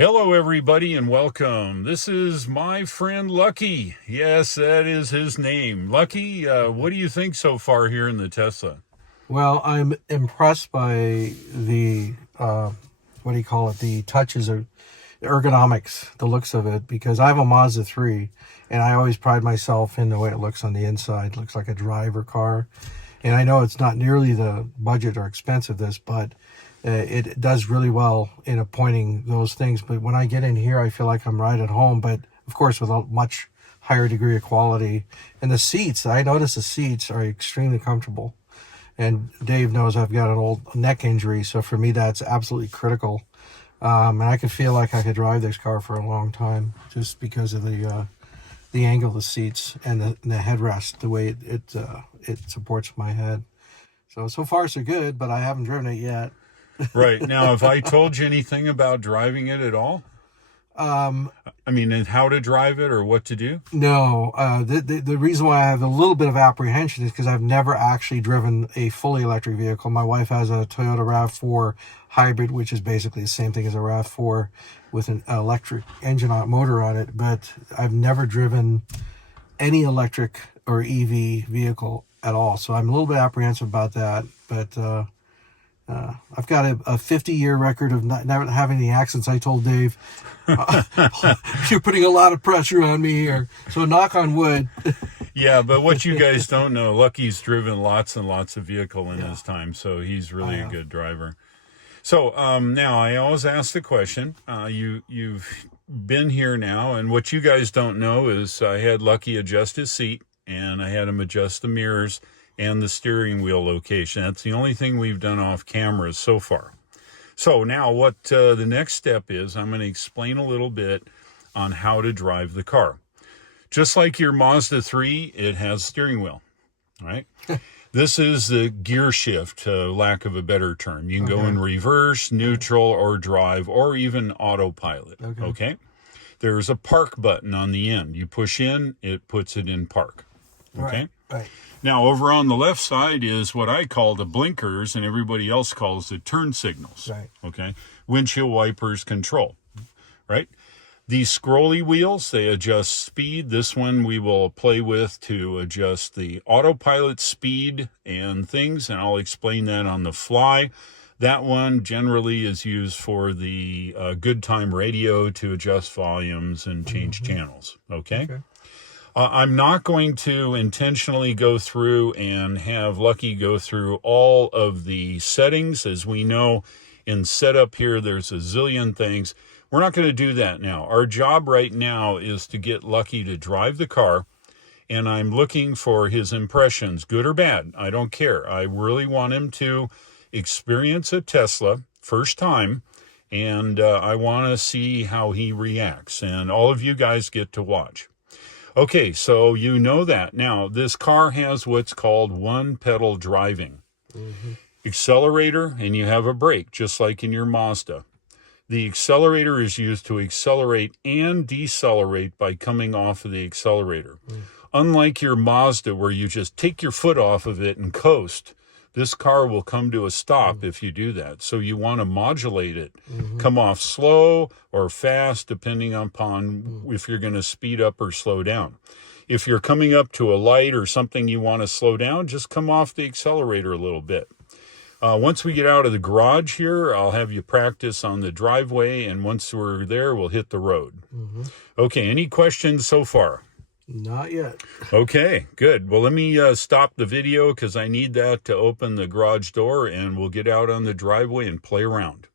Hello, everybody, and welcome. This is my friend Lucky. Yes, that is his name. Lucky, what do you think so far here in the Tesla? Well, I'm impressed by the what do you call it? The touches of ergonomics, the looks of it, because I have a Mazda 3, and I always pride myself in the way it looks on the inside. It looks like a driver car, and I know it's not nearly the budget or expense of this, but it does really well in appointing those things. But when I get in here, I feel like I'm right at home, but of course with a much higher degree of quality. And the seats, I notice the seats are extremely comfortable. And Dave knows I've got an old neck injury, so for me that's absolutely critical. And I could feel like I could drive this car for a long time just because of the angle of the seats and the headrest, the way it supports my head. So far so good, but I haven't driven it yet. Right. Now, have I told you anything about driving it at all? And how to drive it or what to do? No, the reason why I have a little bit of apprehension is because I've never actually driven a fully electric vehicle. My wife has a Toyota RAV4 hybrid, which is basically the same thing as a RAV4 with an electric engine motor on it, but I've never driven any electric or EV vehicle at all. So I'm a little bit apprehensive about that, but I've got a 50-year record of not having any accidents. I told Dave, you're putting a lot of pressure on me here. So knock on wood. Yeah, but what you guys don't know, Lucky's driven lots and lots of vehicle in his time, so he's really a good driver. So now I always ask the question, you've been here now, and what you guys don't know is I had Lucky adjust his seat, and I had him adjust the mirrors and the steering wheel location. That's the only thing we've done off cameras so far. So now what the next step is, I'm going to explain a little bit on how to drive the car. Just like your Mazda 3, it has steering wheel, right? This is the gear shift, lack of a better term. You can go in reverse, neutral, or drive, or even autopilot, okay? There's a park button on the end. You push in, it puts it in park, okay? Right. Now, over on the left side is what I call the blinkers, and everybody else calls the turn signals. Right. Okay. Windshield wipers control. Right. These scrolly wheels, they adjust speed. This one we will play with to adjust the autopilot speed and things, and I'll explain that on the fly. That one generally is used for the good time radio to adjust volumes and change channels. Okay. I'm not going to intentionally go through and have Lucky go through all of the settings. As we know, in setup here, there's a zillion things. We're not going to do that now. Our job right now is to get Lucky to drive the car, and I'm looking for his impressions, good or bad. I don't care. I really want him to experience a Tesla first time, and I want to see how he reacts, and all of you guys get to watch. Okay, so you know that. Now, this car has what's called one-pedal driving. Accelerator, and you have a brake, just like in your Mazda. The accelerator is used to accelerate and decelerate by coming off of the accelerator. Unlike your Mazda, where you just take your foot off of it and coast, this car will come to a stop if you do that. So you want to modulate it, come off slow or fast, depending upon if you're going to speed up or slow down. If you're coming up to a light or something you want to slow down, just come off the accelerator a little bit. Once we get out of the garage here, I'll have you practice on the driveway, and once we're there, we'll hit the road. Okay, any questions so far? Not yet. Okay, good. Well, let me stop the video because I need that to open the garage door, and we'll get out on the driveway and play around.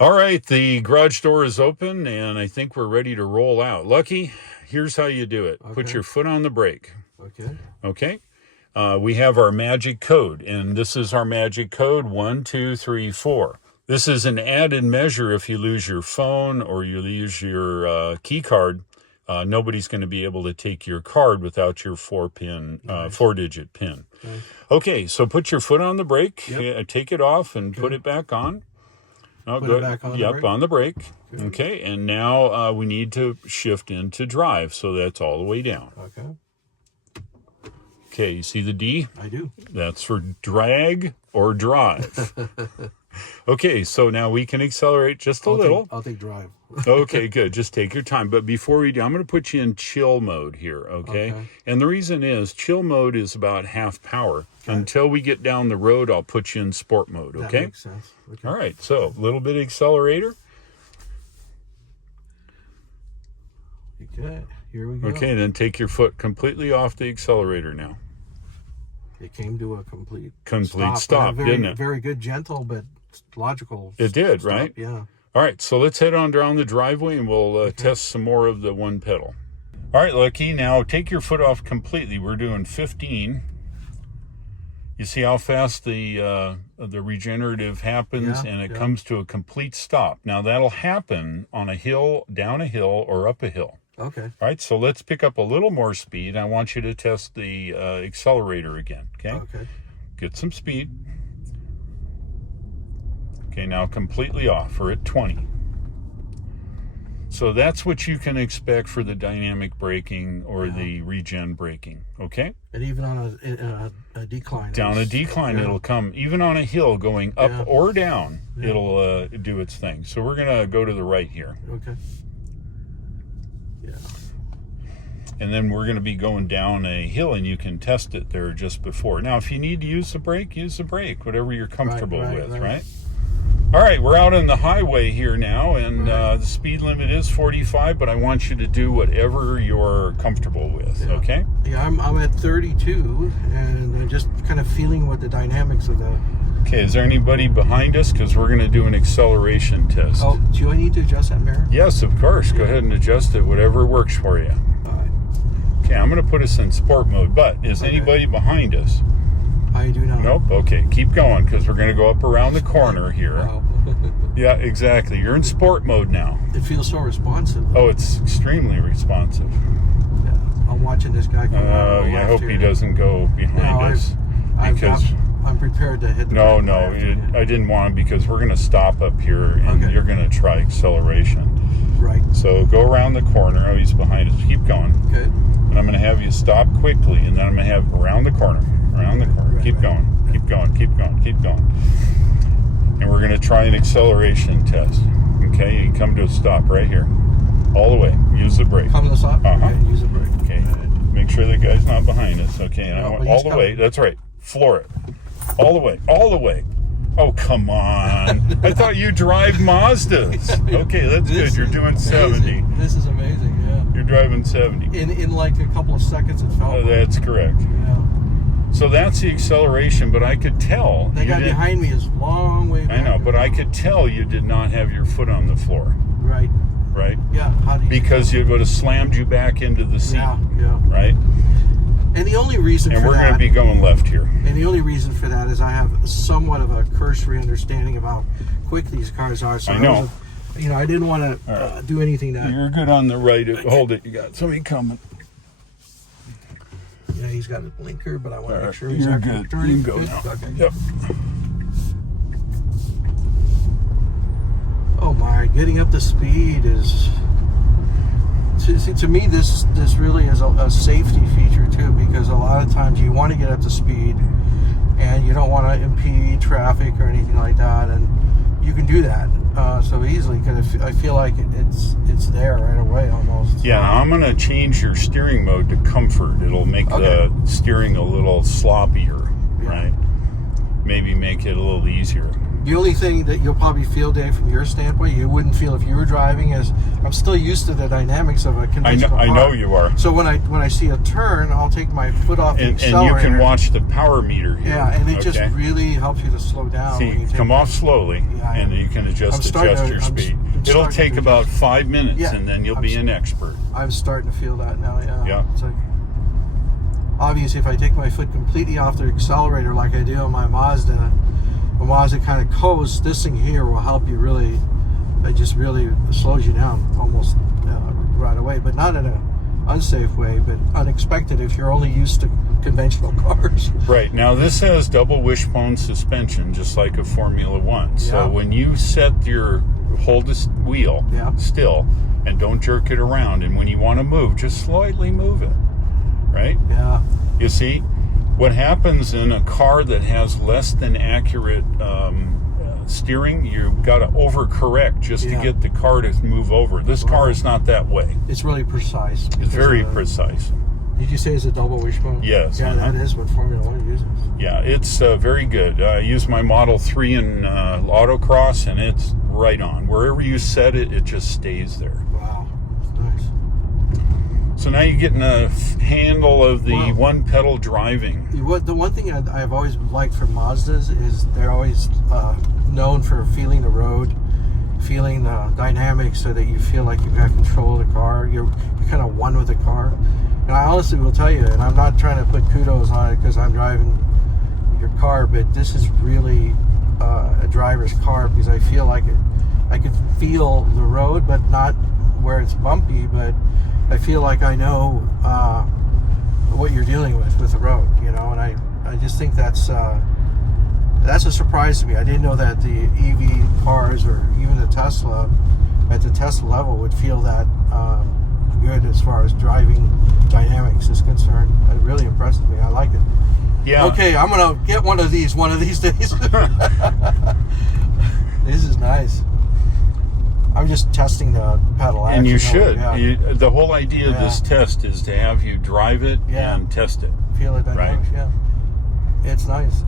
All right, the garage door is open, and I think we're ready to roll out. Lucky, here's how you do it. Put your foot on the brake. Okay. We have our magic code, and this is our magic code, 1, 2, 3, 4. This is an added measure if you lose your phone or you lose your key card. Nobody's going to be able to take your card without your 4-digit PIN. Okay, so put your foot on the brake, take it off and put it back on. Put it back on the brake? On the brake. Okay, and now we need to shift into drive, so that's all the way down. Okay, you see the D? I do. That's for drag or drive. Okay, so now we can accelerate just a little. I'll take drive. Okay, good. Just take your time. But before we do, I'm going to put you in chill mode here, okay? And the reason is chill mode is about half power. Until we get down the road, I'll put you in sport mode, okay? That makes sense. Okay. All right, so a little bit of accelerator. Okay, here we go. Okay, then take your foot completely off the accelerator now. It came to a complete stop, didn't it? Very good, gentle, but logical. It did, stop, right? Yeah. All right, so let's head on down the driveway and we'll test some more of the one pedal. All right, Lucky, now take your foot off completely. We're doing 15. You see how fast the regenerative happens, and it comes to a complete stop. Now, that'll happen on a hill, down a hill, or up a hill. Okay. All right, so let's pick up a little more speed. I want you to test the accelerator again, okay? Okay. Get some speed. Okay, now completely off. We're at 20. So that's what you can expect for the dynamic braking or the regen braking, okay? And even on a decline. Down a decline, it'll come. Even on a hill going up or down, it'll do its thing. So we're going to go to the right here. Okay. Yeah. And then we're going to be going down a hill, and you can test it there just before. Now, if you need to use the brake, use the brake, whatever you're comfortable with, right? All right, we're out on the highway here now, and the speed limit is 45, but I want you to do whatever you're comfortable with, okay? Yeah, I'm at 32, and I'm just kind of feeling what the dynamics of the... Okay, is there anybody behind us? Because we're going to do an acceleration test. Oh, do I need to adjust that mirror? Yes, of course. Go ahead and adjust it, whatever works for you. All right. Okay, I'm going to put us in sport mode, but is anybody behind us? I do not. Nope. Okay, keep going, because we're going to go up around the corner here. Wow. Yeah, exactly. You're in sport mode now. It feels so responsive. Oh, it's extremely responsive. Yeah. I'm watching this guy come out. I hope he doesn't go behind us. I'm prepared to hit the No, brake. I didn't want him, because we're going to stop up here, and you're going to try acceleration. Right. So go around the corner. Oh, he's behind us. Keep going. Okay. And I'm going to have you stop quickly, and then I'm going to have around the corner. Around the corner. Keep going. Keep going. Keep going. Keep going. And we're going to try an acceleration test. Okay, you come to a stop right here. All the way. Use the brake. Come to the stop? Okay, use the brake. Okay. Make sure the guy's not behind us. Okay, and all the way. That's right. Floor it. All the way. All the way. Oh, come on. I thought you drive Mazdas. Okay, that's good. You're doing 70. This is amazing, yeah. You're driving 70. In like a couple of seconds it felt. That's correct. Yeah. So that's the acceleration, but I could tell. The guy behind me is long way back. I know, but I could tell you did not have your foot on the floor. Right. Right? Yeah. How do you because you would have slammed you back into the seat. Yeah, yeah. Right? And the only reason and for we're that... going to be going left here. And the only reason for that is I have somewhat of a cursory understanding of how quick these cars are. So I know. I didn't want to do anything that... You're good on the right. Hold it. You got somebody coming. Yeah, he's got a blinker, but I want to make sure he's good. You can go now. Okay. Yep. Oh my, getting up to speed is... See, to me, this really is a safety feature too, because a lot of times you want to get up to speed and you don't want to impede traffic or anything like that, and you can do that so easily because I feel like it's there right away almost. Yeah, I'm going to change your steering mode to comfort. It'll make the steering a little sloppier, right? Maybe make it a little easier. The only thing that you'll probably feel, Dave, from your standpoint, you wouldn't feel if you were driving, is I'm still used to the dynamics of a conventional car. I know you are. So when I see a turn, I'll take my foot off the accelerator. And you can watch the power meter here. Yeah, and it just really helps you to slow down. See, come off slowly, and you can adjust your speed. It'll take about 5 minutes, and then you'll be an expert. I'm starting to feel that now, Yeah. It's like, obviously, if I take my foot completely off the accelerator like I do on my Mazda, kind of coasts, this thing here will help you really. It just really slows you down almost right away, but not in an unsafe way, but unexpected if you're only used to conventional cars. Right. Now this has double wishbone suspension, just like a Formula One. So when you hold the wheel still and don't jerk it around, and when you want to move, just slightly move it. Right? Yeah. You see? What happens in a car that has less than accurate steering, you've got to overcorrect just to get the car to move over. This car is not that way. It's really precise. It's very precise. Did you say it's a double wishbone? Yes. Yeah, that is what Formula One uses. Yeah, it's very good. I use my Model 3 in autocross, and it's right on. Wherever you set it, it just stays there. Wow, that's nice. So now you're getting a handle of the one pedal driving. The one thing I've always liked from Mazdas is they're always known for feeling the road, feeling the dynamics, so that you feel like you've got control of the car. You're kind of one with the car. And I honestly will tell you, and I'm not trying to put kudos on it because I'm driving your car, but this is really a driver's car, because I feel like I could feel the road, but not where it's bumpy, but I feel like I know what you're dealing with the road, you know, and I just think that's a surprise to me. I didn't know that the EV cars, or even the Tesla, at the Tesla level, would feel that good as far as driving dynamics is concerned. It really impressed me. I like it. Yeah. Okay, I'm gonna get one of these days. This is nice. I'm just testing the pedal action. And you should. Yeah. The whole idea of this test is to have you drive it and test it. Feel it dynamics, yeah. It's nice.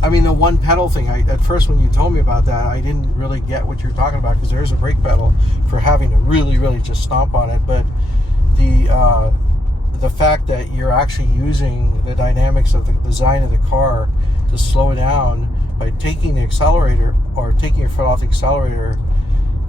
I mean, the one pedal thing, at first when you told me about that, I didn't really get what you're talking about, because there's a brake pedal for having to really, really just stomp on it. But the fact that you're actually using the dynamics of the design of the car to slow down by taking the accelerator, or taking your foot off the accelerator,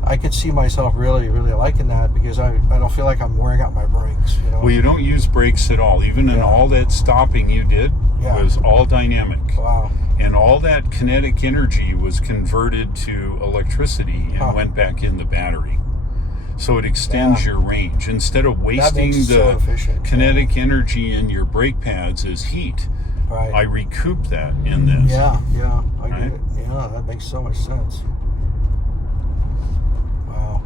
I could see myself really, really liking that, because I don't feel like I'm wearing out my brakes. You know? Well, you don't use brakes at all. Even in all that stopping you did was all dynamic. Wow. And all that kinetic energy was converted to electricity and went back in the battery. So it extends your range. Instead of wasting the kinetic energy in your brake pads as heat, I recoup that in this. Yeah, I get it. Yeah, that makes so much sense. Wow.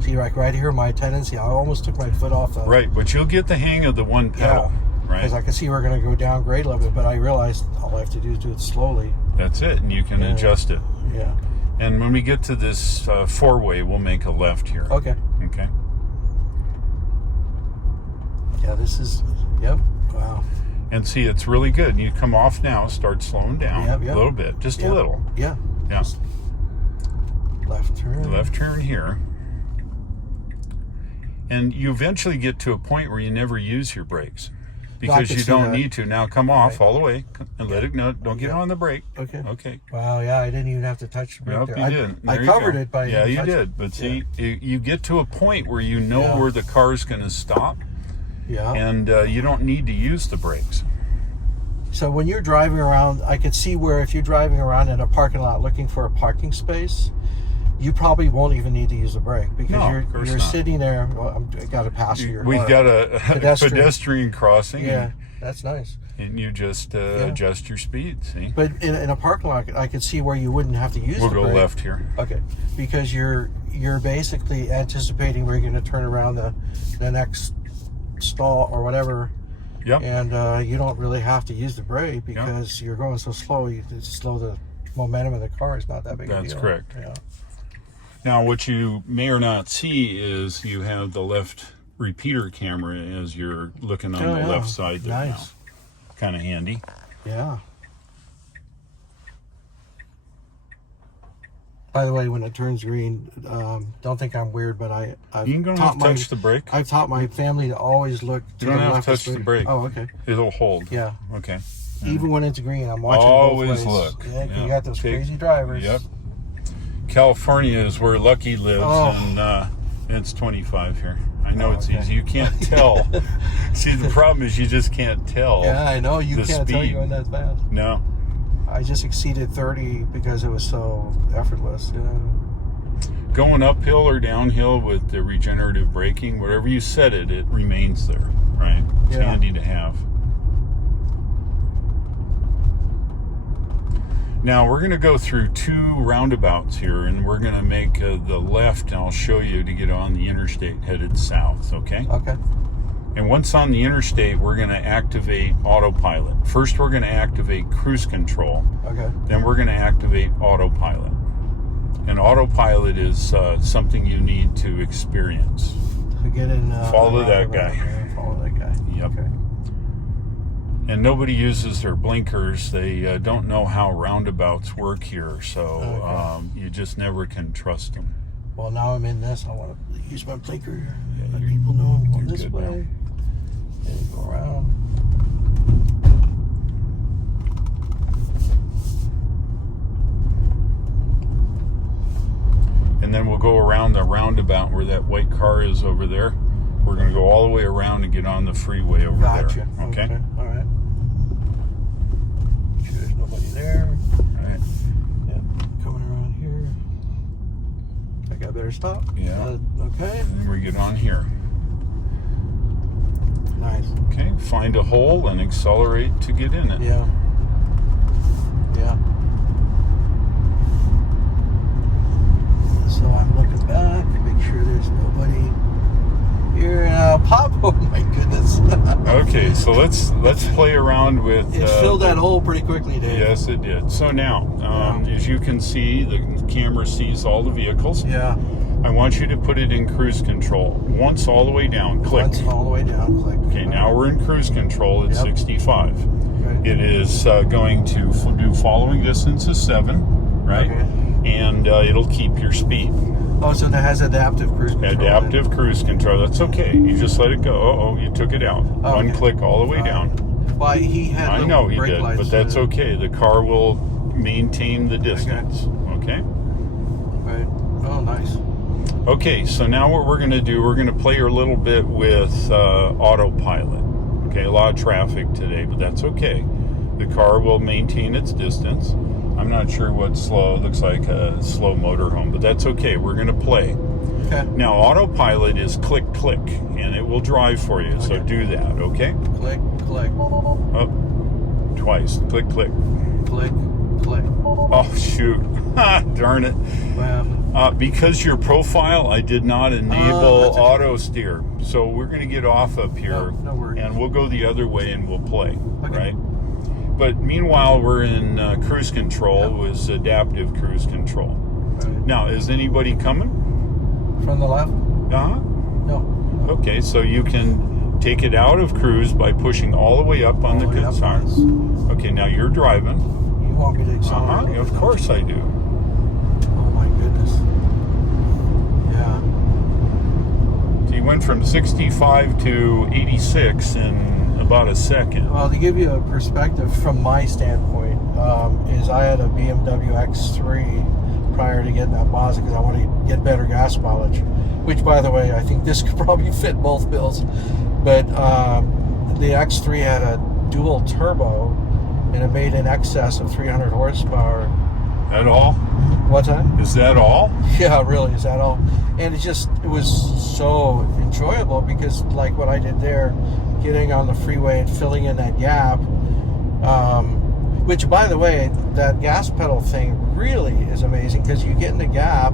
See, like right here, my tendency, I almost took my foot off the... Right, but you'll get the hang of the one pedal. Right. Because I can see we're going to go down grade a little bit, but I realized all I have to do is do it slowly. That's it, and you can adjust it. Yeah. And when we get to this four-way, we'll make a left here. Okay. Okay. Yeah, this is... Yep. Wow. And see, it's really good. You come off now, start slowing down a little bit, just a little. Yeah. Yeah. Just left turn. Left turn here. And you eventually get to a point where you never use your brakes, because you don't need to. Now come off all the way and let it, don't get on the brake. Okay. Okay. Wow, yeah, I didn't even have to touch the brake Nope, there. you didn't. I covered it by... Yeah, you did. But see, you get to a point where you know where the car's going to stop. Yeah. And you don't need to use the brakes. So when you're driving around, I could see where if you're driving around in a parking lot looking for a parking space, you probably won't even need to use a brake, because you're sitting there. Well, I got a passenger. We've got a pedestrian crossing. Yeah, that's nice. And you just adjust your speed, see? But in a parking lot, I could see where you wouldn't have to use the brake. We'll go left here. Okay. Because you're basically anticipating where you're going to turn around the next stall or whatever. Yep. And you don't really have to use the brake, because you're going so slow. You just slow the momentum of the car. It's not that big a deal. That's correct. Yeah. Now, what you may or not see is you have the left repeater camera as you're looking on the left side there now. Kind of handy. Yeah. By the way, when it turns green, don't think I'm weird, but I've you can go and touch the brake. I've taught my family to always look to you don't the have left. to touch the brake. Oh, okay. It'll hold. Yeah. Okay. Even when it's green, I'm watching always both ways. look. Yeah, you got those crazy drivers. Yep. California is where Lucky lives, and it's 25 here. I know it's easy. You can't tell. See, the problem is you just can't tell. Yeah, I know. You can't tell you're going that fast. No. I just exceeded 30 because it was so effortless. Yeah. Going uphill or downhill with the regenerative braking, wherever you set it, it remains there, right? It's handy to have. Now we're going to go through 2 roundabouts here, and we're going to make the left, and I'll show you to get on the interstate headed south, okay? Okay. And once on the interstate, we're going to activate autopilot. First, we're going to activate cruise control. Okay. Then we're going to activate autopilot. And autopilot is something you need to experience. So get in. Follow that guy. Follow that guy. Yep. Okay. And nobody uses their blinkers. They don't know how roundabouts work here, so you just never can trust them. Well, now I'm in this. I want to use my blinker. Let people know I'm going this way. Now. And go around. And then we'll go around the roundabout where that white car is over there. We're going to go all the way around and get on the freeway over Gotcha. there. Okay? All right. Make sure there's nobody there. All right. Yep. Coming around here. I think I better stop. Yeah. Okay. And then we get on here. Nice. Okay. Find a hole and accelerate to get in it. Yeah. Yeah. So I'm looking back to make sure there's nobody here. Pop! Oh my goodness! Okay, so let's play around with. It filled that hole pretty quickly, Dave. Yes, it did. So now, as you can see, the camera sees all the vehicles. Yeah. I want you to put it in cruise control. Once all the way down, click. Once all the way down, click. Okay, now we're in cruise control at 65. Okay. It is going to do following distance is 7, right? Okay. And it'll keep your speed. Oh, so that has adaptive cruise control. Adaptive cruise control. That's okay. You just let it go. Oh, you took it out. Oh, One okay. click all the way down. Well, he had I no know he brake did, lights, but that's so- okay. The car will maintain the distance. Okay? Right. Oh, nice. Okay, so now what we're going to do, we're going to play a little bit with autopilot. Okay, a lot of traffic today, but that's okay. The car will maintain its distance. I'm not sure what slow, looks like a slow motorhome, but that's okay. We're going to play. Okay. Now, autopilot is click, click, and it will drive for you, so do that, okay? Click, click, Up, twice. Click, click. click, click. Oh, shoot. Darn it. Wow. Because your profile, I did not enable that's okay. auto steer. So we're going to get off up here, No worries. and we'll go the other way and we'll play, Okay. right? But meanwhile, we're in cruise control. Yep. It was adaptive cruise control. Right. Now, is anybody coming? From the left? Uh-huh. No. Okay, so you can take it out of cruise by pushing all the way up on All the way the up, console. nice. Okay, now you're driving. You want me to accelerate? Of course I do. Oh my goodness. Yeah. So you went from 65 to 86 in about a second. Well, to give you a perspective from my standpoint, is I had a BMW X3 prior to getting that Mazda because I wanted to get better gas mileage. Which, by the way, I think this could probably fit both bills. But the X3 had a dual turbo, and it made in excess of 300 horsepower. That all? What's that? Is that all? Yeah, really, is that all? And it was so enjoyable because, like what I did there, getting on the freeway and filling in that gap, which, by the way, that gas pedal thing really is amazing because you get in the gap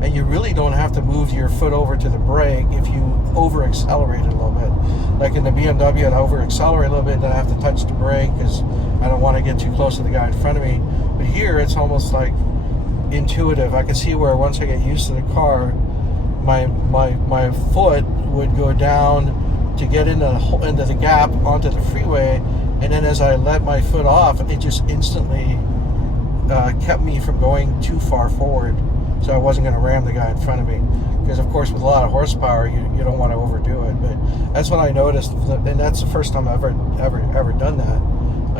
and you really don't have to move your foot over to the brake if you over accelerate it a little bit. Like in the BMW, I'd over accelerate a little bit, then I have to touch the brake because I don't want to get too close to the guy in front of me. But here, it's almost like intuitive. I can see where once I get used to the car, my foot would go down to get into the gap onto the freeway, and then as I let my foot off, it just instantly kept me from going too far forward, so I wasn't going to ram the guy in front of me. Because of course, with a lot of horsepower, you don't want to overdo it. But that's what I noticed, and that's the first time I've ever done that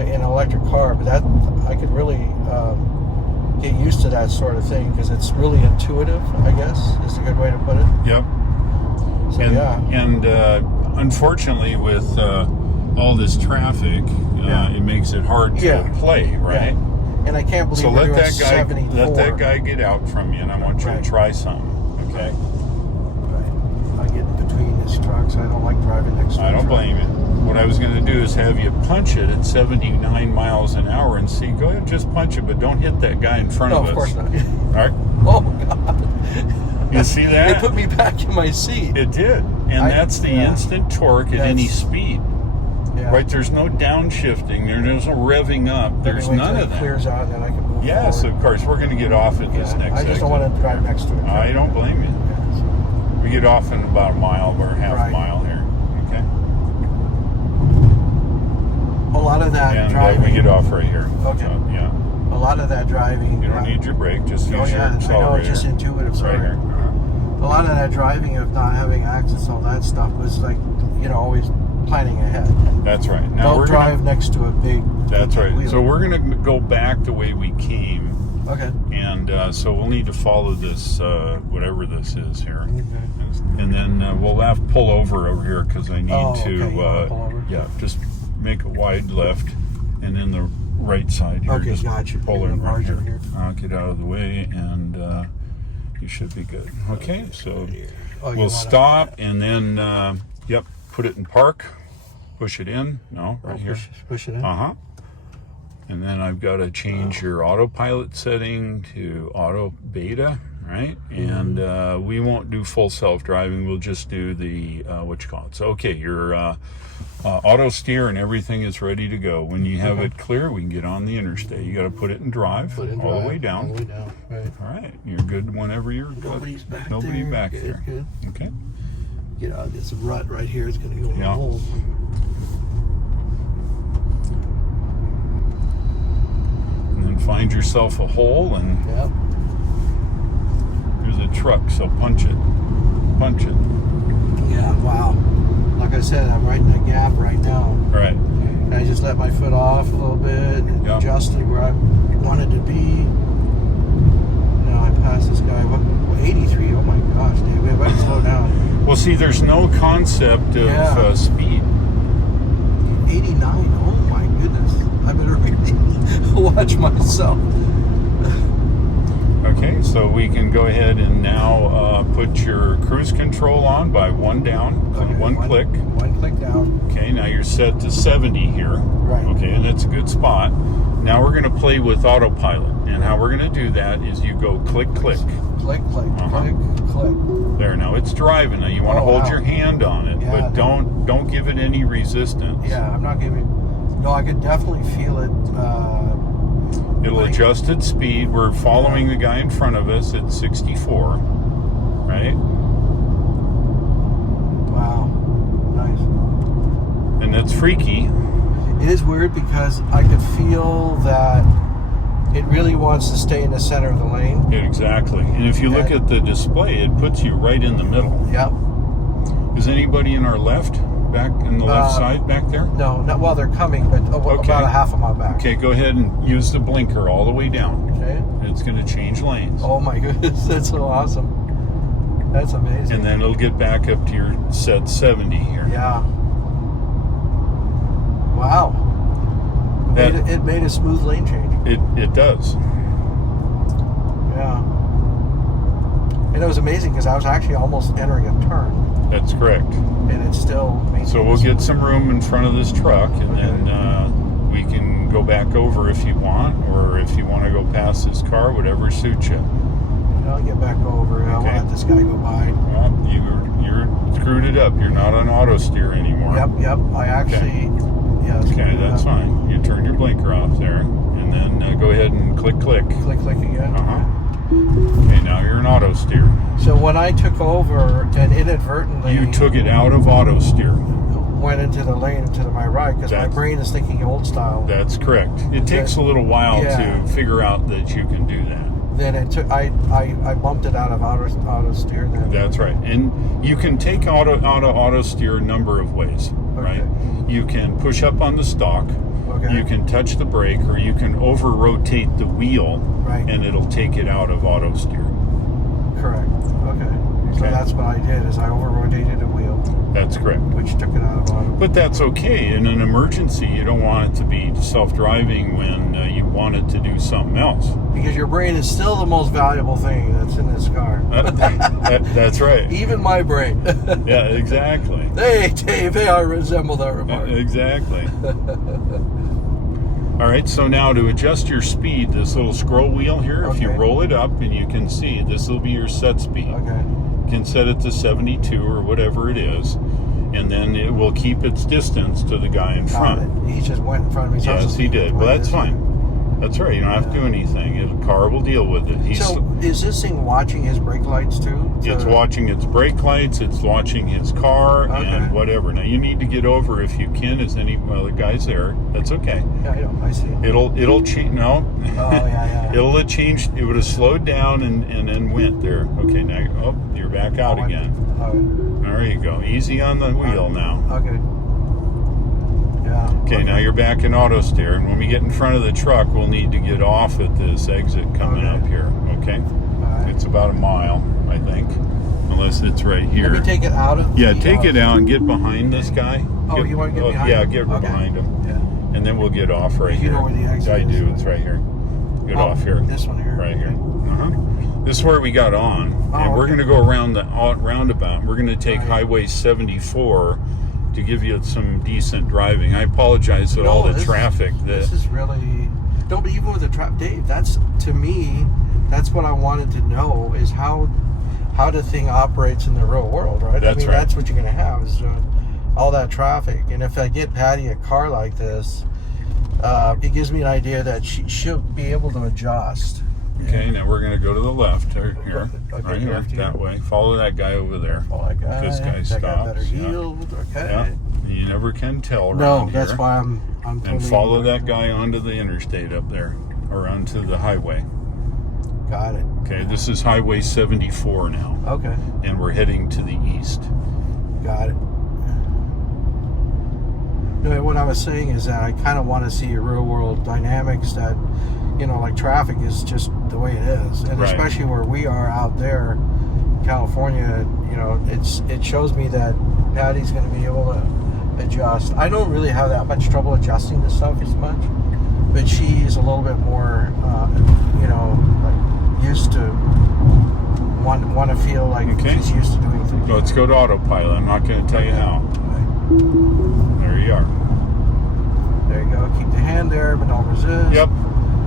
in an electric car. But that I could really get used to that sort of thing because it's really intuitive, I guess is a good way to put it. Yep. So And unfortunately, with all this traffic, it makes it hard to play, right? Yeah. And I can't believe So we're let doing that 74. guy get out from you, and I want you to try some. Okay. Right. I get in between his trucks. I don't like driving next to I don't the truck. blame you. What I was going to do is have you punch it at 79 miles an hour and see. Go ahead, and just punch it, but don't hit that guy in front No, of us. of course not. All right. Oh God. You see that? It put me back in my seat. It did. And that's the instant torque at any speed. Yeah. Right? There's no downshifting. There's no revving up. There's none of that. Clears out, and then I can move Yes, forward. of course. We're going to get off at this next I just don't want to drive next to it. I don't blame you. Yeah, so. We get off in about a mile or half mile here. Okay. A lot of that And driving. we get off right here. Okay. So, yeah. A lot of that driving. You don't need your brake. Just use your accelerator. I know, it's just intuitive. It's right here. A lot of that driving of not having access, all that stuff was like, always planning ahead. That's right. Now don't drive next to a big. That's right. Wheel. So we're going to go back the way we came. Okay. And so we'll need to follow this, whatever this is here. Okay. And then we'll have to pull over here because I need to, pull over? just make a wide left and then the right side here. Okay, just gotcha. pull in right here. Here. I'll get out of the way and you should be good. Okay, so we'll stop and then, put it in park. Push it in. No, right here. Push it in. Uh-huh. And then I've got to change your autopilot setting to auto beta, right? And we won't do full self-driving. We'll just do the, So, okay, your auto steer and everything is ready to go. When you have it clear, we can get on the interstate. You got to put it in drive, all the way down. All the way down, right. All right, you're good whenever you're good. Nobody's back Nobody there. back there. Good. Okay. Get out of this rut right here. It's going to go in the hole. And then find yourself a hole and there's a truck, so punch it. Punch it. Yeah, wow. Like I said, I'm right in the gap right now. Right. And I just let my foot off a little bit and adjusted where I wanted to be. Now I passed this guy. What, 83? Oh my gosh, dude. We better slow down. Well, see, there's no concept of speed. 89. Oh my goodness. I better really watch myself. Okay, so we can go ahead and now put your cruise control on by one down, one click. One click down. Okay, now you're set to 70 here. Right. Okay, and that's a good spot. Now we're going to play with autopilot. And how we're going to do that is you go click, click. Click, click, click, click. There, now it's driving. Now you want to hold your hand on it, but don't give it any resistance. Yeah, I'm not giving. No, I could definitely feel it. It'll adjust its speed. We're following the guy in front of us at 64, right? Wow, nice. And that's freaky. It is weird because I could feel that it really wants to stay in the center of the lane. Yeah, exactly. And if you look at the display, it puts you right in the middle. Yep. Is anybody in our left? Back in the left side back there? No, not while they're coming, but about a half a mile back. Okay, go ahead and use the blinker all the way down. Okay. It's going to change lanes. Oh my goodness, that's so awesome. That's amazing. And then it'll get back up to your set 70 here. Yeah. Wow. It made a smooth lane change. It does. Yeah. And it was amazing because I was actually almost entering a turn. That's correct. And it's still... So we'll get some room in front of this truck, and then we can go back over if you want, or if you want to go past this car, whatever suits you. I'll get back over. I'll let this guy go by. Well, you're screwed it up. You're not on auto steer anymore. Yep. I actually... Yeah, okay, that's fine. You turned your blinker off there, and then go ahead and click, click. Click again. Okay, now you're in auto steer. So when I took over and inadvertently... You took it out of auto steer. Went into the lane to my right because my brain is thinking old style. That's correct. It takes a little while to figure out that you can do that. Then it took. I bumped it out of auto steer. Then. That's right. And you can take auto steer a number of ways, right? You can push up on the stalk. Okay. You can touch the brake, or you can over rotate the wheel, and it'll take it out of auto steer. Correct. Okay. So that's what I did. Is I over rotated the wheel. That's correct. Which took it out of auto. But that's okay. In an emergency, you don't want it to be self-driving when you want it to do something else. Because your brain is still the most valuable thing that's in this car. That's right. Even my brain. Yeah, exactly. Hey, Dave, I resemble that remark. Exactly. All right, so now to adjust your speed, this little scroll wheel here, if you roll it up and you can see, this will be your set speed. Okay. can set it to 72 or whatever it is, and then it will keep its distance to the guy in front. He just went in front of me. Yes, he did. Well, that's fine. That's right. You don't have to do anything. The car will deal with it. So is this thing watching his brake lights too? It's watching its brake lights. It's watching his car and whatever. Now you need to get over if you can. As any other guys there, that's okay. Yeah, I know. I see. It'll change. No. Oh yeah. It'll have changed. It would have slowed down and then went there. Okay, now you're back out again. There you go. Easy on the wheel now. Okay. Yeah. Okay, now you're back in auto steer, and when we get in front of the truck, we'll need to get off at this exit coming up here. Okay. Right. It's about a mile, I think, unless it's right here. Let me take it out of. Yeah, take it out and get behind this guy. Oh, you want to get behind? Yeah, get behind him. Yeah. And then we'll get off right here. You know where the exit I do. is. It's right here. Get off here. This one here. Right here. This is where we got on, and we're going to go around the roundabout. We're going to take Highway 74 to give you some decent driving. I apologize for all the traffic. This is really but even with the traffic, Dave, that's, to me, that's what I wanted to know, is how the thing operates in the real world, right? That's right. That's what you're going to have, is all that traffic. And if I get Patty a car like this, it gives me an idea that she'll be able to adjust. Okay, now we're going to go to the left here, Okay, right here, that way. Follow that guy over there. Follow that guy. This guy stops. Better yield. Okay. Yeah. You never can tell. No, that's why I'm totally. And follow that guy onto the interstate up there, or onto the highway. Got it. Okay, this is Highway 74 now. Okay. And we're heading to the east. Got it. No, what I was saying is that I kind of want to see real world dynamics that, like traffic is just the way it is. And especially where we are out there, California, it shows me that Patty's going to be able to adjust. I don't really have that much trouble adjusting this stuff as much, but she is a little bit more, like used to want to feel like she's used to doing things. Well, let's go to autopilot. I'm not going to tell you how. There you are. There you go. Keep the hand there, but don't resist. Yep.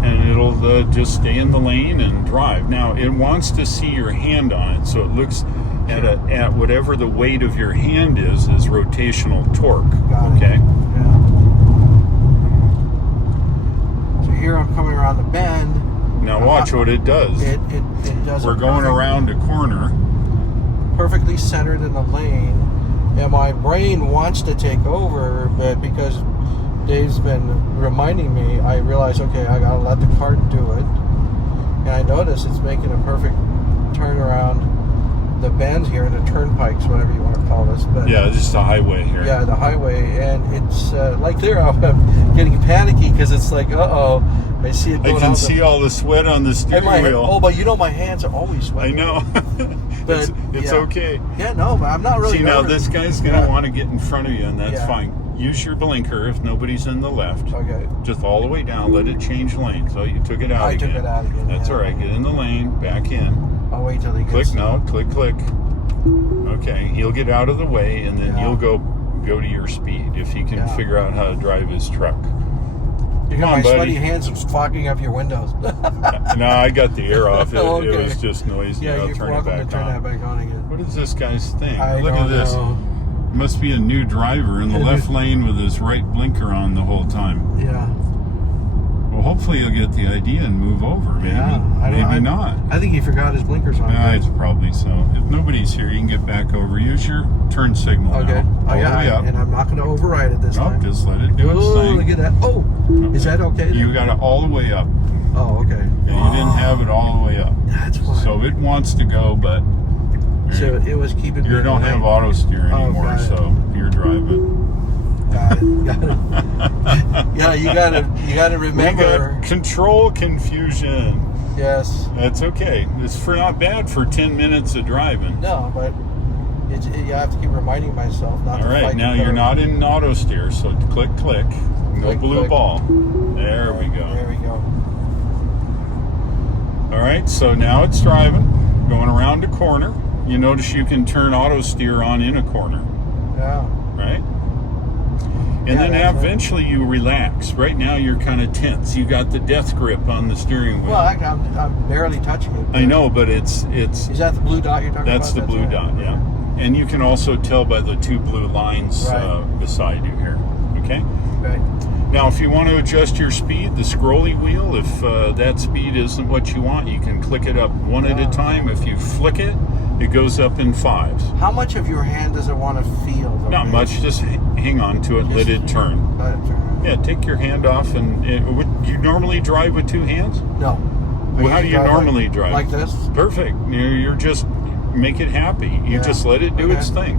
And it'll just stay in the lane and drive. Now, it wants to see your hand on it, so it looks at whatever the weight of your hand is rotational torque. Got okay? It. Yeah. So here I'm coming around the bend. Now watch what it does. It does. We're going around a corner. Perfectly centered in the lane. And my brain wants to take over, but because Dave's been reminding me, I realize, okay, I gotta let the cart do it. And I notice it's making a perfect turn around the bend here, the turnpikes, whatever you want to call this. But yeah, this is the highway here. Yeah, the highway, and it's like there, I'm getting panicky because it's like, I see it going. I can see all the sweat on the steering wheel. Oh, but my hands are always sweating. I know. But it's okay. Yeah, no, but I'm not really. See, now this guy's going to want to get in front of you, and that's fine. Use your blinker if nobody's in the left. Okay. Just all the way down. Let it change lanes. So you took it out again. I took it out again. That's all right. Get in the lane. Back in. I'll wait till he gets... Click. No. Click. Okay. He'll get out of the way, and then you'll go to your speed if he can figure out how to drive his truck. You got my sweaty hands fogging up your windows. No, I got the air off. It was just noisy. Yeah, I'll turn it back on. Turn that back on again. What is this guy's thing? Look at this. Must be a new driver in the left lane with his right blinker on the whole time. Yeah. Well, hopefully he'll get the idea and move over. Maybe, maybe not. I think he forgot his blinkers on. Yeah, it's probably so. If nobody's here, you can get back over. Use your turn signal now. All the way up. And I'm not going to override it this time. Just let it do its thing. Look at that. Oh, is that okay? You got it all the way up. Oh, okay. And you didn't have it all the way up. That's why. So it wants to go, but... So it was keeping. You don't have auto steer anymore, so you're driving. Got it. Yeah, you gotta remember. We got control confusion. Yes. That's okay. It's not bad for 10 minutes of driving. No, but you have to keep reminding myself not to. All right, now you're not in auto steer, so click. No blue ball. There we go. There we go. All right, so now it's driving, going around a corner. You notice you can turn auto steer on in a corner. Yeah. Right? And then that's right. eventually you relax. Right now you're kind of tense. You got the death grip on the steering wheel. Well, I'm barely touching it. I know, but it's Is that the blue dot you're talking about? that's the blue right. dot, yeah. And you can also tell by the 2 blue lines beside you here. Okay. Right. Now, if you want to adjust your speed, the scrolly wheel, if that speed isn't what you want, you can click it up one at a time. If you flick it, it goes up in 5s. How much of your hand does it want to feel? Not much. Just hang on to it. Let it turn. Let it turn. Yeah, take your hand off. And would you normally drive with 2 hands? No. Well, how do you normally drive? Like this? Perfect. You're just make it happy. You just let it do its thing.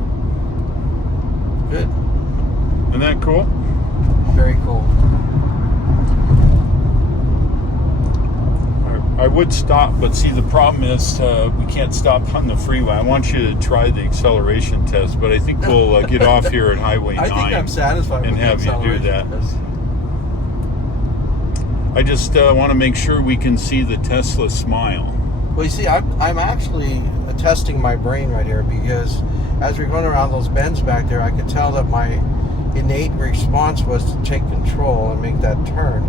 Good. Isn't that cool? Very cool. I would stop, but see, the problem is we can't stop on the freeway. I want you to try the acceleration test, but I think we'll get off here at Highway 9. I think I'm satisfied and with have the you do that. test. I just want to make sure we can see the Tesla smile. Well, you see, I'm actually testing my brain right here, because as we're going around those bends back there, I could tell that my innate response was to take control and make that turn.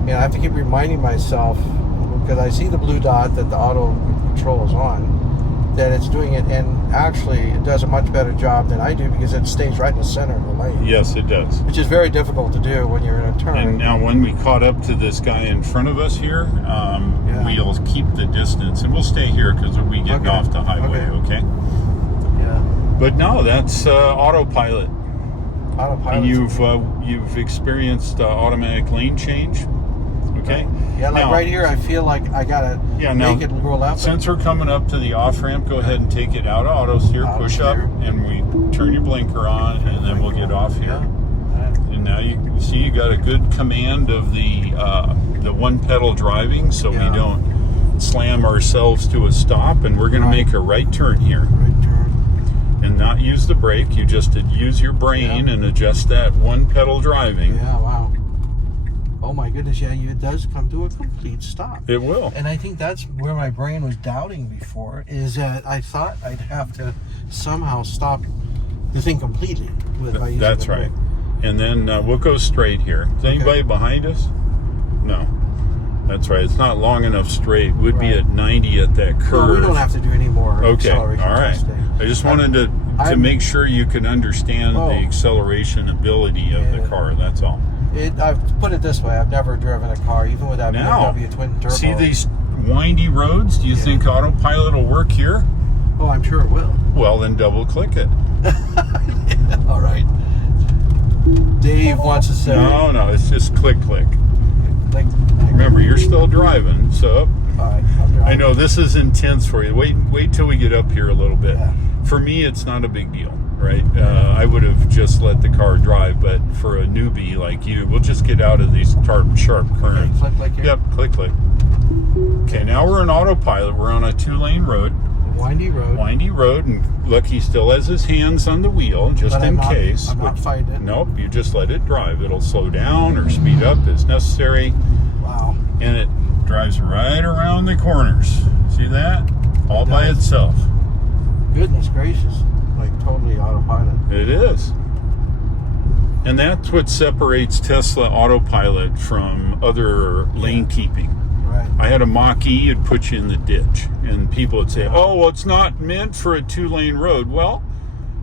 And I have to keep reminding myself, because I see the blue dot that the auto control is on, that it's doing it, and actually it does a much better job than I do, because it stays right in the center of the lane. Yes, it does. Which is very difficult to do when you're in a turn. And now when we caught up to this guy in front of us here, we'll keep the distance, and we'll stay here because we'll be getting off the highway, okay? Yeah. But no, that's autopilot. Autopilot. And you've experienced automatic lane change, okay? Yeah, like now, right here, I feel like I gotta make it roll up. Since we're coming up to the off ramp, go ahead and take it out of autos here, push up, and we turn your blinker on, and then we'll get off here. And now you can see you got a good command of the one pedal driving, so we don't slam ourselves to a stop. And we're going to make a right turn here. Right turn. And not use the brake. You just use your brain and adjust that one pedal driving. Yeah, wow. Oh my goodness, yeah, it does come to a complete stop. It will. And I think that's where my brain was doubting before, is that I thought I'd have to somehow stop the thing completely. That's right. And then we'll go straight here. Is anybody behind us? No. That's right. It's not long enough straight. We'd be at 90 at that curve. Well, we don't have to do any more acceleration. All right. testing. I just wanted to make sure you can understand the acceleration ability of the car. That's all. I've put it this way. I've never driven a car, even with that BMW twin turbo. See these windy roads? Do you think autopilot will work here? Oh, I'm sure it will. Well, then double click it. All right. Dave wants to say. No, it's just click. Like, remember, you're still driving, so. All right, I'm driving. I know this is intense for you. Wait till we get up here a little bit. Yeah. For me, it's not a big deal, right? I would have just let the car drive, but for a newbie like you, we'll just get out of these sharp currents. Click here. Yep, click. Okay, now we're in autopilot. We're on a 2-lane road. Windy road, and look, he still has his hands on the wheel, just in case. I'm not fighting it. Nope, you just let it drive. It'll slow down or speed up as necessary. Wow. And it drives right around the corners. See that? All by itself. Goodness gracious. Like totally autopilot. It is. And that's what separates Tesla autopilot from other lane keeping. Right. I had a Mach-E, it'd put you in the ditch. And people would say, oh, well, it's not meant for a 2-lane road. Well,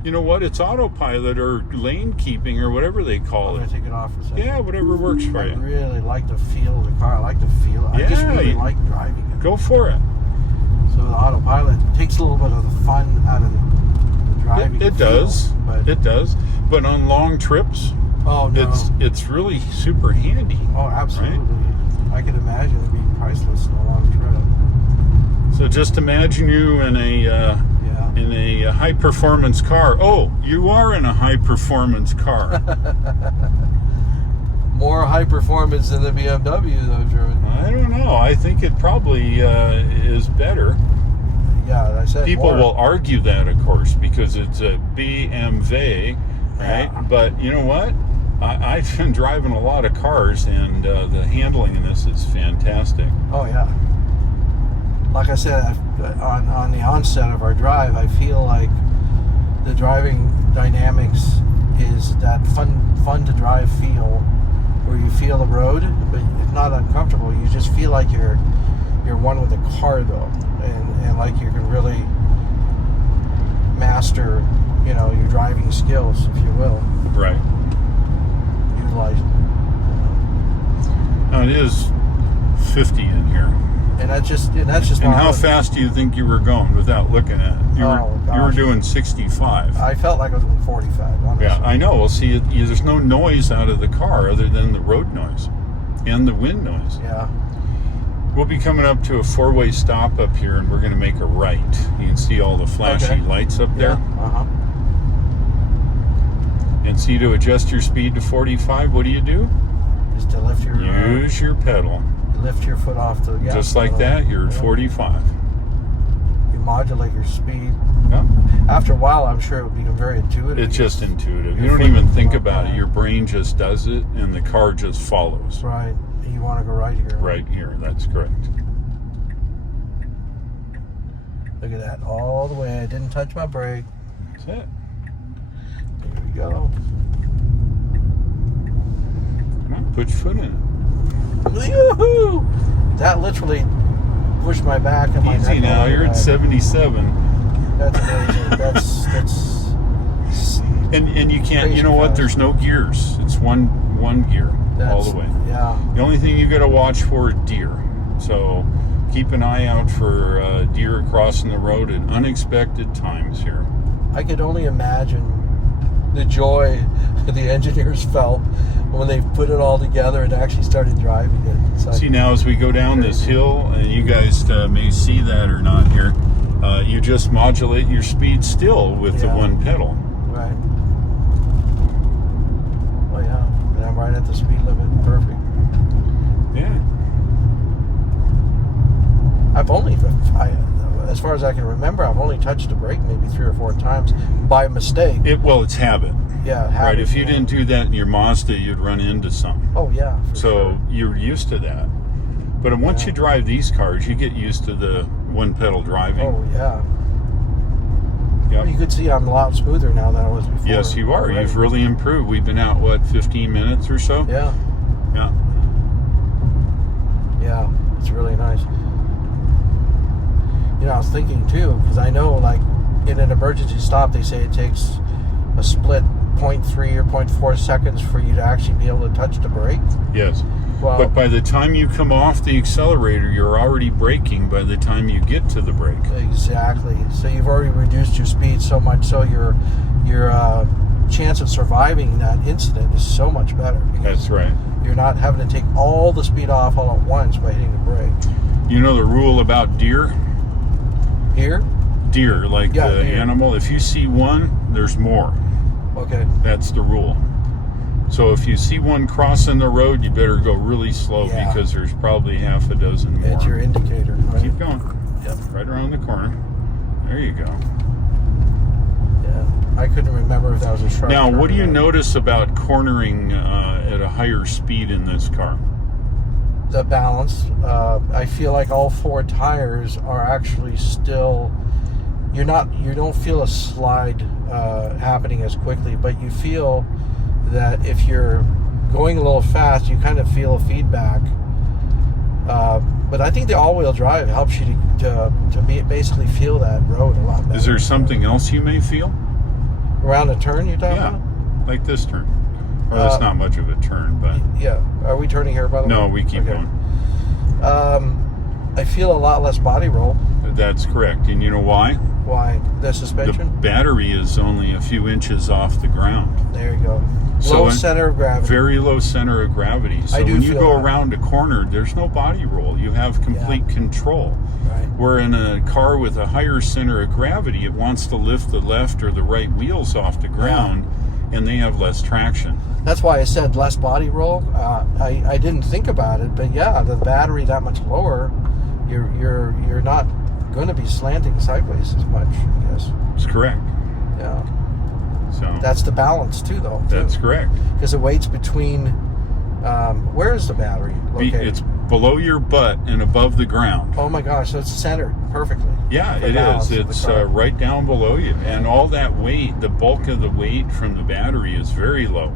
you know what? It's autopilot or lane keeping or whatever they call I'm it. going to take it off for a second. Yeah, whatever works for you. I really like the feel of the car. I like the feel. I just really like driving it. Go for it. So the autopilot takes a little bit of the fun out of the driving. It does. It does. But on long trips, it's really super handy. Oh, absolutely. Right? I can imagine it being priceless in a long trip. So just imagine you in a high performance car. Oh, you are in a high performance car. More high performance than the BMW, though, German. I don't know. I think it probably is better. Yeah, I said people more. will argue that, of course, because it's a BMW, right? Yeah. But you know what? I've been driving a lot of cars, and the handling in this is fantastic. Oh yeah. Like I said, on the onset of our drive, I feel like the driving dynamics is that fun to drive. car though, and like you can really master, your driving skills, if you will. Right. Utilize. Now it is 50 in here. And that's just And how fast do you think you were going without looking at it? You were doing 65. I felt like I was doing 45. Honestly. Yeah, I know. Well, see, there's no noise out of the car other than the road noise and the wind noise. Yeah. We'll be coming up to a 4-way stop up here, and we're going to make a right. You can see all the flashy lights up there. Yeah. And see, to adjust your speed to 45, what do? Just to lift your use your pedal. Lift your foot off the gas. Just like that, you're at 45. You modulate your speed. Yeah. After a while, I'm sure it would become very intuitive. It's just intuitive. You don't even think about it. Your brain just does it, and the car just follows. Right. You want to go right here. Right here. That's correct. Look at that. All the way. I didn't touch my brake. That's it. There we go. Come on, put your foot in it. Yoo-hoo! That literally pushed my back and my Easy neck. now. You're at 77. That's amazing. That's And you can't. crazy You know what? fast. There's no gears. It's one gear all the way. Yeah. The only thing you got to watch for is deer. So keep an eye out for deer crossing the road at unexpected times here. I could only imagine the joy the engineers felt when they put it all together and actually started driving it. It's like, See, now as we go down this hill, and you guys may see that or not here, you just modulate your speed still with the one pedal. right. Oh yeah, and I'm right at the speed limit. Perfect. Yeah. I've only, as far as I can remember, I've only touched the brake maybe 3 or 4 times by mistake. It's habit. Yeah, Right. If you didn't do that in your Mazda, you'd run into something. Oh yeah. So you're used to that. But once you drive these cars, you get used to the one pedal driving. Oh yeah. Yep. You could see I'm a lot smoother now than I was before. Yes, you are. Already. You've really improved. We've been out, 15 minutes or so? Yeah. Yeah. Yeah. It's really nice. I was thinking too, because I know, like, in an emergency stop, they say it takes a split 0.3 or 0.4 seconds for you to actually be able to touch the brake. Yes. Well, But by the time you come off the accelerator, you're already braking by the time you get to the brake. exactly. So you've already reduced your speed so much, so your chance of surviving that incident is so much better. That's right. You're not having to take all the speed off all at once by hitting the brake. You know the rule about deer? Here? Deer, like the deer. animal. If you see one, there's more. Okay. That's the rule. So if you see one crossing the road, you better go really slow because there's probably half a dozen more. It's your indicator. Right? Keep going. Yep. Right around the corner. There you go. Yeah. I couldn't remember if that was a sharp Now, turn what do or you not. notice about cornering at a higher speed in this car? The balance. I feel like all 4 tires are actually still. You don't feel a slide happening as quickly, but you feel that if you're going a little fast, you kind of feel a feedback. But I think the all-wheel drive helps you to basically feel that road a lot better. Is there something else you may feel? Around a turn you're talking Yeah, about? like this turn. Well, that's not much of a turn, but Yeah. Are we turning here, by the way? no, we keep going. I feel a lot less body roll. That's correct. And you know why? Why? The The suspension? battery is only a few inches off the ground. There you go. So Low in- center of gravity. Very low center of gravity. So I do when you feel go that. around a corner, there's no body roll. You have complete control. Right. Where in a car with a higher center of gravity, it wants to lift the left or the right wheels off the ground, and they have less traction. That's why I said less body roll. I didn't think about it, but yeah, the battery that much lower, you're not going to be slanting sideways as much. I guess. That's correct. Yeah. So That's the balance too, though. that's correct. Because the weight's between. Where is the battery located? It's below your butt and above the ground. Oh my gosh, so it's centered perfectly. Yeah, The it balance is. of the It's car. right down below you. And all that weight, the bulk of the weight from the battery is very low.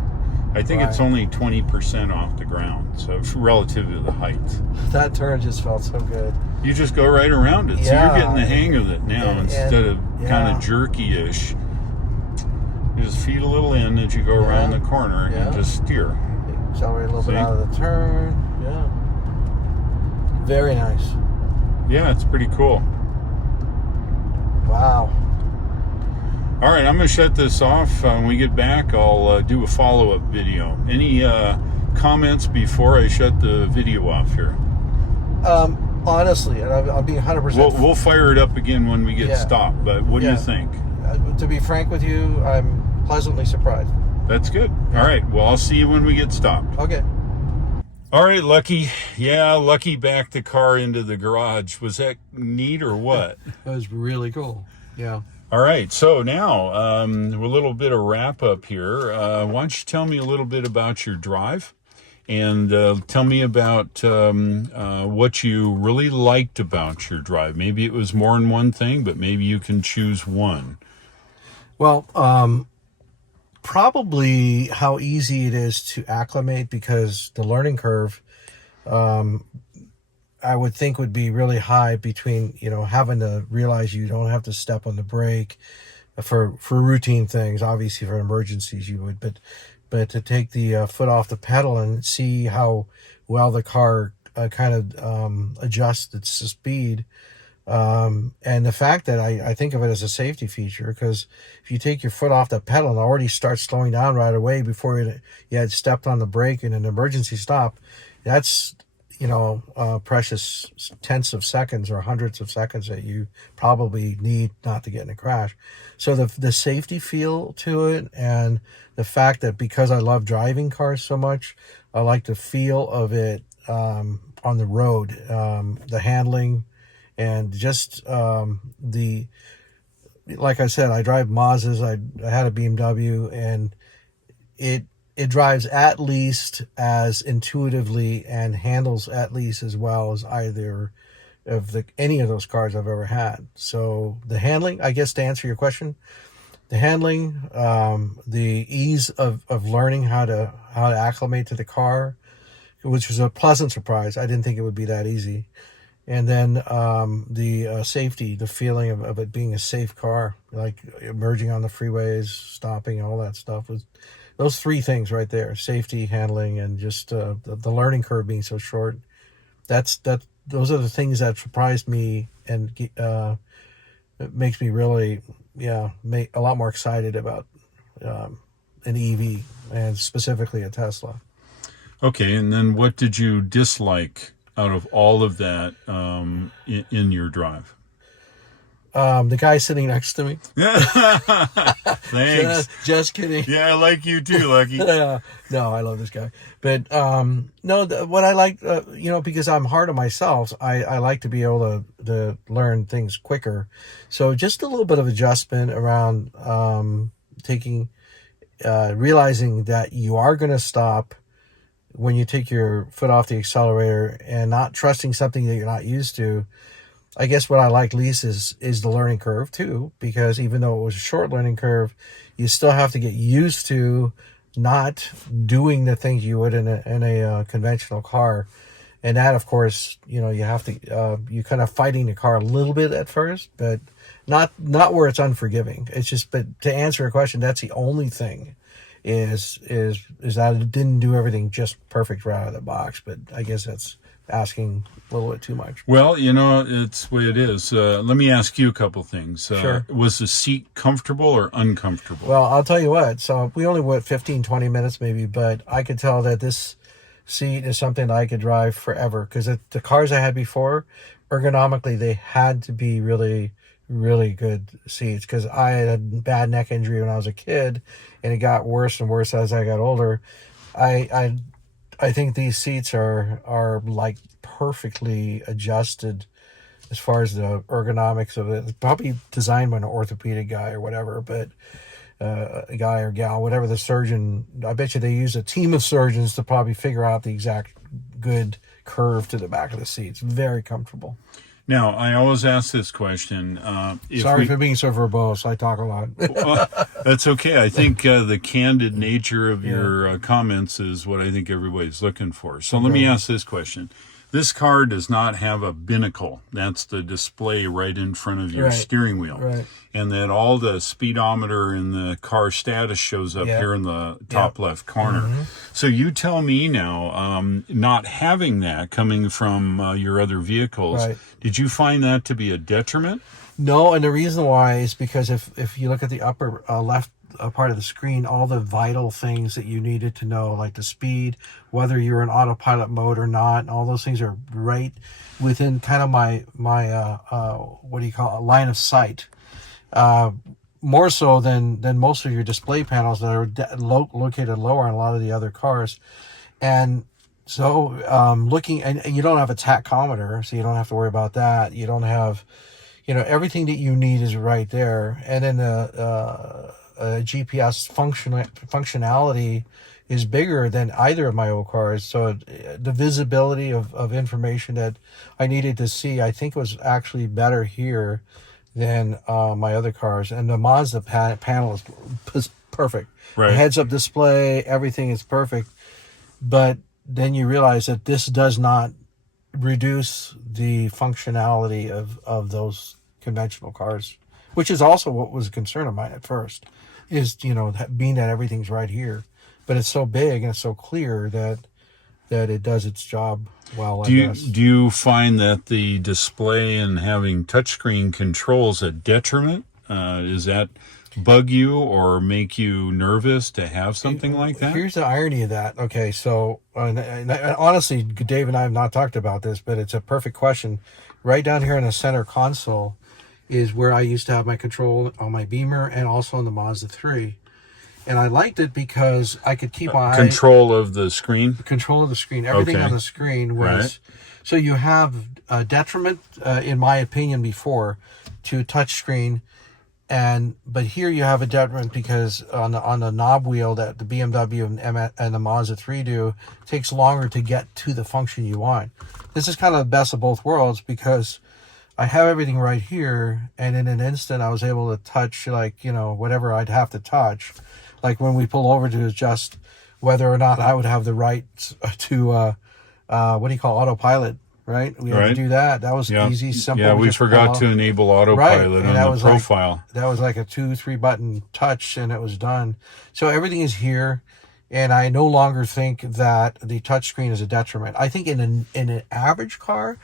I think it's Right. only 20% off the ground, so it's relative to the height. That turn just felt so good. You just go right around it. So Yeah, you're getting the hang of it now instead of kind yeah. of jerky-ish. You just feed a little in as you go around the corner and just steer. Accelerate a little bit out of the turn. Yeah. Very nice. Yeah, it's pretty cool. Wow. All right, I'm going to shut this off. When we get back, I'll do a follow-up video. Any comments before I shut the video off here? Honestly, and I'll be 100%. We'll fire it up again when we get stopped, but what do you think? To be frank with you, I'm pleasantly surprised. That's good. All right, well, I'll see you when we get stopped. Okay. All right, Lucky. Yeah, Lucky backed the car into the garage. Was that neat or what? That was really cool. Yeah. All right, so now a little bit of wrap up here. Why don't you tell me a little bit about your drive and tell me about what you really liked about your drive. Maybe it was more than one thing, but maybe you can choose one. Well, probably how easy it is to acclimate, because the learning curve, I would think, would be really high between, having to realize you don't have to step on the brake for routine things. Obviously for emergencies you would, but to take the foot off the pedal and see how well the car kind of adjusts its speed. And the fact that I think of it as a safety feature, because if you take your foot off the pedal and already start slowing down right away before you had stepped on the brake in an emergency stop, that's, precious tenths of seconds or hundreds of seconds that you probably need not to get in a crash. So the safety feel to it, and the fact that because I love driving cars so much, I like the feel of it on the road, the handling, and just like I said, I drive Mazdas. I had a BMW, and it drives at least as intuitively and handles at least as well as either of any of those cars I've ever had. So the handling, I guess, to answer your question, the handling, the ease of learning how to acclimate to the car, which was a pleasant surprise. I didn't think it would be that easy. And then the safety, the feeling of it being a safe car, like emerging on the freeways, stopping, all that stuff, was those three things right there: safety, handling, and just the learning curve being so short. Those are the things that surprised me, and it makes me really, make a lot more excited about an EV, and specifically a Tesla. Okay, and then what did you dislike out of all of that in your drive? The guy sitting next to me. Thanks. Just kidding. Yeah, I like you too, Lucky. No, I love this guy. But no, what I like, because I'm hard on myself, I like to be able to learn things quicker. So just a little bit of adjustment around realizing that you are going to stop when you take your foot off the accelerator, and not trusting something that you're not used to. I guess what I like least is the learning curve too, because even though it was a short learning curve, you still have to get used to not doing the things you would in a conventional car. And that, of course, you have to, you're kind of fighting the car a little bit at first, but not where it's unforgiving. It's just, but to answer your question, that's the only thing is that it didn't do everything just perfect right out of the box. But I guess that's asking a little bit too much. Well, it's the way it is. Let me ask you a couple things. Sure. Was the seat comfortable or uncomfortable? Well, I'll tell you what. So we only went 15, 20 minutes maybe, but I could tell that this seat is something that I could drive forever, because the cars I had before, ergonomically, they had to be really, really good seats, because I had a bad neck injury when I was a kid, and it got worse and worse as I got older. I think these seats are like perfectly adjusted as far as the ergonomics of it. It's probably designed by an orthopedic guy or whatever, but a guy or gal, whatever the surgeon, I bet you they use a team of surgeons to probably figure out the exact good curve to the back of the seat. It's very comfortable. Now, I always ask this question. Sorry for being so verbose. I talk a lot. That's okay. I think the candid nature of your comments is what I think everybody's looking for. So let me ask this question. This car does not have a binnacle. That's the display right in front of your steering wheel. Right. And that all the speedometer and the car status shows up here in the top left corner. So you tell me now, not having that coming from your other vehicles, did you find that to be a detriment? No, and the reason why is because if you look at the upper left part of the screen, all the vital things that you needed to know, like the speed, whether you're in autopilot mode or not, all those things are right within kind of my what do you call it, line of sight. More so than most of your display panels that are located lower in a lot of the other cars. And so looking, and you don't have a tachometer, so you don't have to worry about that. You don't have, everything that you need is right there. And then the GPS functionality is bigger than either of my old cars. So the visibility of information that I needed to see, I think was actually better here than my other cars. And the Mazda panel is perfect. Right. The heads-up display, everything is perfect. But then you realize that this does not reduce the functionality of those conventional cars, which is also what was a concern of mine at first, is, being that everything's right here. But it's so big and it's so clear that it does its job well, I guess. Do you find that the display and having touchscreen controls a detriment? Does that bug you or make you nervous to have something like that? Here's the irony of that. Okay, so and honestly, Dave and I have not talked about this, but it's a perfect question. Right down here in the center console is where I used to have my control on my Beamer and also on the Mazda 3. And I liked it because I could keep my control of the screen. Control of the screen. Everything on the screen was so you have a detriment, in my opinion, before to touch screen, but here you have a detriment because on the knob wheel that the BMW and the Mazda 3 do, it takes longer to get to the function you want. This is kind of the best of both worlds because I have everything right here, and in an instant I was able to touch whatever I'd have to touch. Like when we pull over to adjust whether or not I would have the right to, autopilot, right? We had to do that. That was easy, simple. Yeah, we forgot to enable autopilot on the profile. That was like a 2-3 button touch and it was done. So everything is here, and I no longer think that the touchscreen is a detriment. I think in an average car,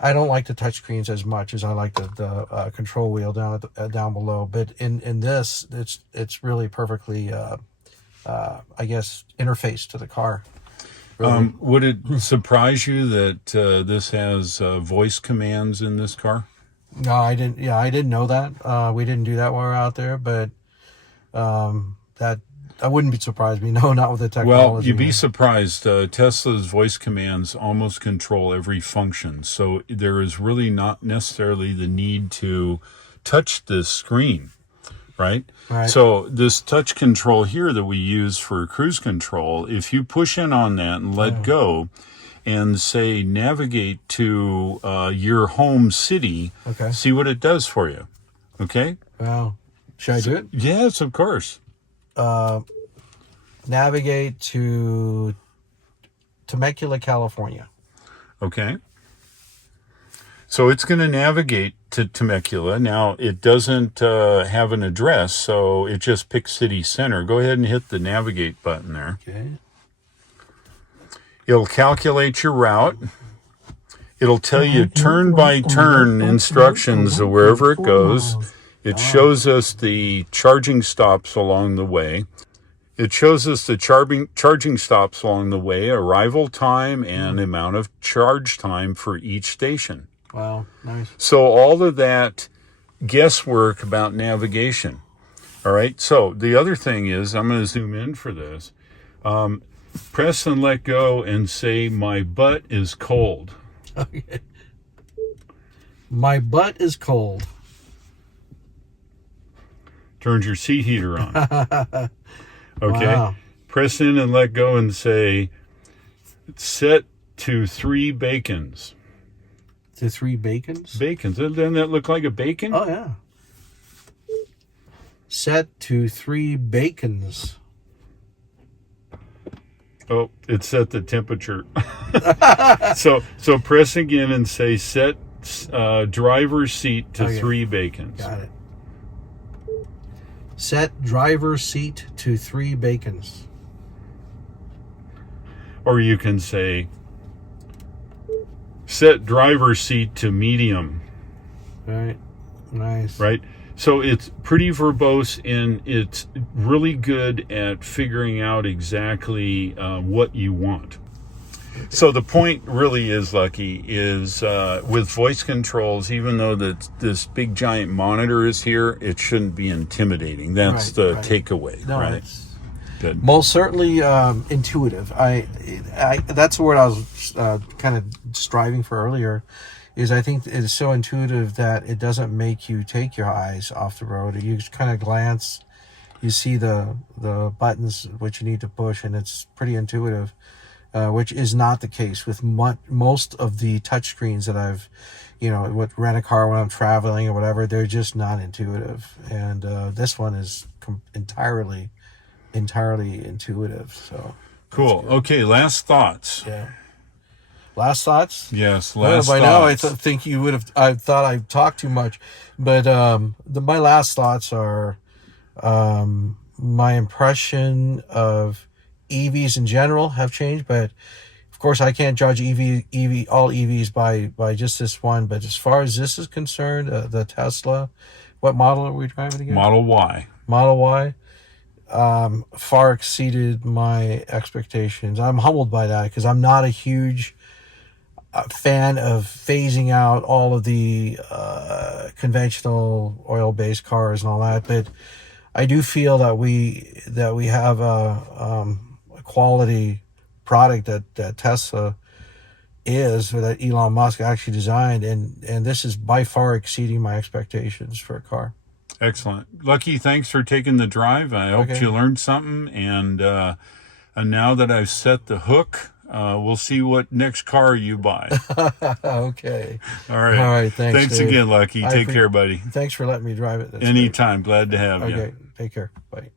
I don't like the touchscreens as much as I like the control wheel down below. But in this, it's really perfectly, I guess, interfaced to the car. Really. Would it surprise you that this has voice commands in this car? No, I didn't. Yeah, I didn't know that. We didn't do that while we were out there, but that wouldn't be surprised me. No, not with the technology. Well, you'd be surprised. Tesla's voice commands almost control every function. So there is really not necessarily the need to touch this screen, right? So this touch control here that we use for cruise control, if you push in on that and let go and say navigate to your home city, see what it does for you. Okay? Wow. Should I do it? Yes, of course. Navigate to Temecula, California. Okay. So it's going to navigate to Temecula. Now, it doesn't have an address, so it just picks city center. Go ahead and hit the navigate button there. Okay. It'll calculate your route. It'll tell you turn-by-turn instructions of wherever it goes. It shows us the charging stops along the way. It shows us the charging stops along the way, arrival time, and amount of charge time for each station. Wow, nice. So all of that guesswork about navigation. All right, so the other thing is, I'm going to zoom in for this. Press and let go and say, my butt is cold. Okay. My butt is cold. Turns your seat heater on. Okay. Wow. Press in and let go and say, set to 3 bacons. to 3 bacons. Bacons. Doesn't that look like a bacon? Oh, yeah. Set to 3 bacons. Oh, it set the temperature. so press again and say set driver's seat to 3 bacons. Got it. Set driver's seat to 3 bacons. Or you can say set driver's seat to medium. Right. Nice. Right? So it's pretty verbose, and it's really good at figuring out exactly what you want. So the point really is, Lucky, is with voice controls, even though this big giant monitor is here, it shouldn't be intimidating. That's the takeaway, No, right? it's Good. most certainly intuitive. I that's the word I was kind of striving for earlier. Is I think it's so intuitive that it doesn't make you take your eyes off the road. You just kind of glance, you see the buttons which you need to push, and it's pretty intuitive, which is not the case with most of the touchscreens that I've, with rent a car when I'm traveling or whatever. They're just not intuitive, and this one is entirely intuitive. So cool. Okay, last thoughts. yeah. Last thoughts? Yes, Well, last by thoughts. now, I think you would have. I thought I talked too much, but my last thoughts are my impression of EVs in general have changed. But of course, I can't judge all EVs by just this one. But as far as this is concerned, the Tesla, what model are we driving again? Model Y. Model Y. Far exceeded my expectations. I'm humbled by that because I'm not a huge fan of phasing out all of the conventional oil-based cars and all that, but I do feel that we have a quality product that Tesla is, or that Elon Musk actually designed, and this is by far exceeding my expectations for a car. Excellent. Lucky, thanks for taking the drive. I hope you learned something, and now that I've set the hook, we'll see what next car you buy. Okay. All right. Thanks Dave. Again, Lucky. Take care, buddy. Thanks for letting me drive it. That's Anytime. Glad to have you. Okay. Take care. Bye.